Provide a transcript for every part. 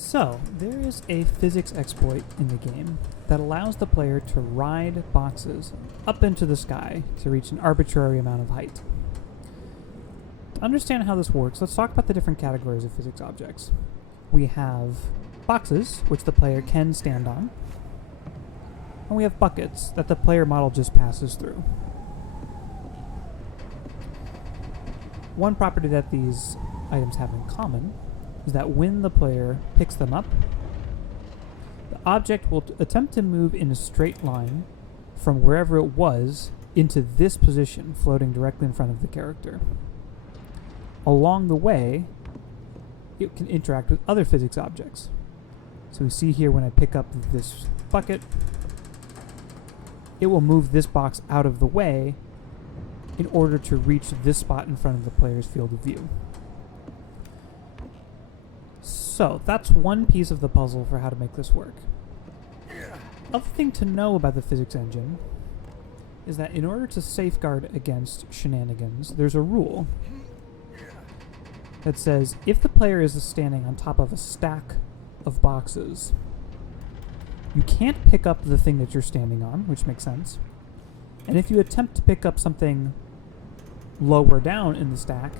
So, there is a physics exploit in the game that allows the player to ride boxes up into the sky to reach an arbitrary amount of height. To understand how this works, let's talk about the different categories of physics objects. We have boxes, which the player can stand on, and we have buckets that the player model just passes through. One property that these items have in common is that when the player picks them up, the object will attempt to move in a straight line from wherever it was into this position, floating directly in front of the character. Along the way, it can interact with other physics objects. So we see here when I pick up this bucket, it will move this box out of the way in order to reach this spot in front of the player's field of view. So that's one piece of the puzzle for how to make this work. Other thing to know about the physics engine is that in order to safeguard against shenanigans, there's a rule that says if the player is standing on top of a stack of boxes, you can't pick up the thing that you're standing on, which makes sense. And if you attempt to pick up something lower down in the stack,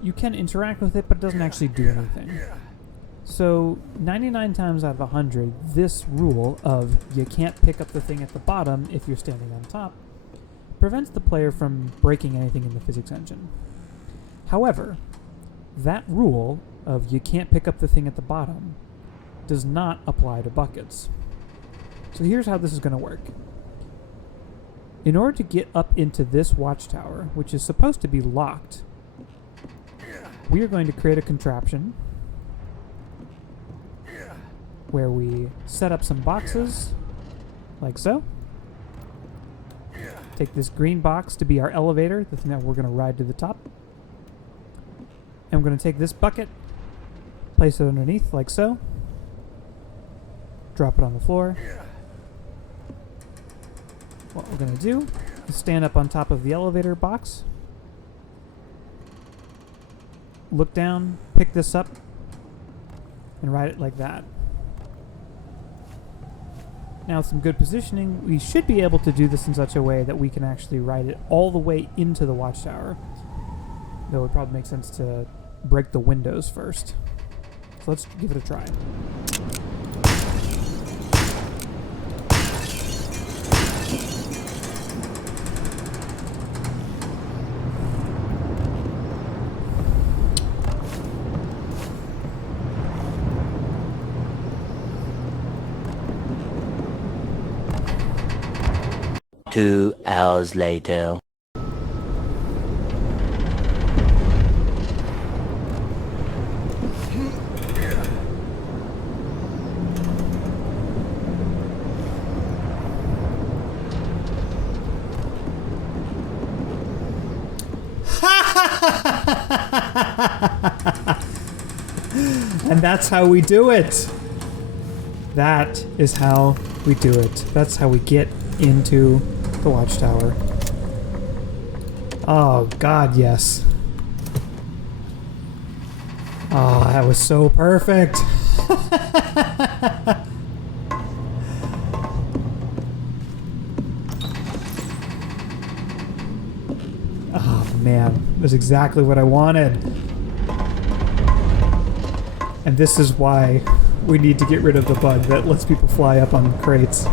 you can interact with it, but it doesn't actually do anything. So 99 times out of 100, this rule of you can't pick up the thing at the bottom if you're standing on top prevents the player from breaking anything in the physics engine. However, that rule of you can't pick up the thing at the bottom does not apply to buckets. So here's how this is going to work. In order to get up into this watchtower, which is supposed to be locked, we are going to create a contraption where we set up some boxes, like so. Take this green box to be our elevator, the thing that we're going to ride to the top. And we're going to take this bucket, place it underneath, like so. Drop it on the floor. What we're going to do is stand up on top of the elevator box, look down, pick this up, and ride it like that. Now with some good positioning, we should be able to do this in such a way that we can actually ride it all the way into the watchtower. Though it would probably make sense to break the windows first. So let's give it a try. Two hours later. And that's how we do it. That is how we do it. That's how we get into the watchtower. Oh God, yes. Oh, that was so perfect. Oh man, that's exactly what I wanted. And this is why we need to get rid of the bug that lets people fly up on crates.